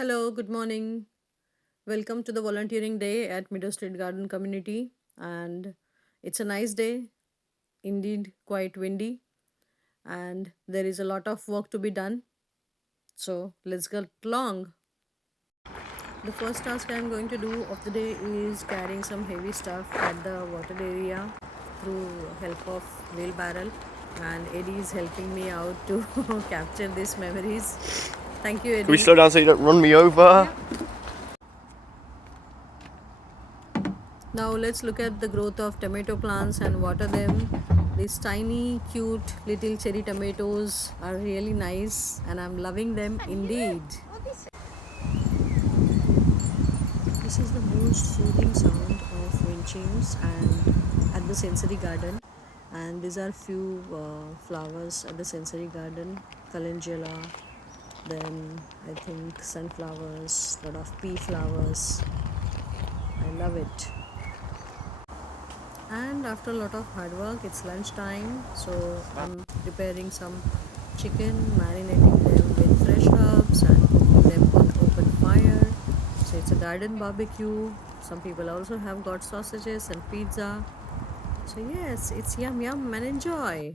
Hello, good morning. Welcome to the volunteering day at Meadow Street Garden Community. And it's a nice day, indeed, quite windy, and there is a lot of work to be done. So let's get along. The first task I'm going to do of the day is carrying some heavy stuff at the water area through help of wheelbarrow. And Eddie is helping me out to capture these memories. Thank you, Can we Eddie. slow down so you don't run me over? Now let's look at the growth of tomato plants and water them. These tiny, cute little cherry tomatoes are really nice and I'm loving them indeed. This is the most soothing sound of wind chimes and at the sensory garden. And these are few flowers at the sensory garden, calendula, then I think sunflowers, lot of pea flowers. I love it. And after a lot of hard work, it's lunch time, so I'm preparing some chicken, marinating them with fresh herbs and cooking them on open fire. So it's a garden barbecue. Some people also have got sausages and pizza. So yes, it's yum yum and enjoy.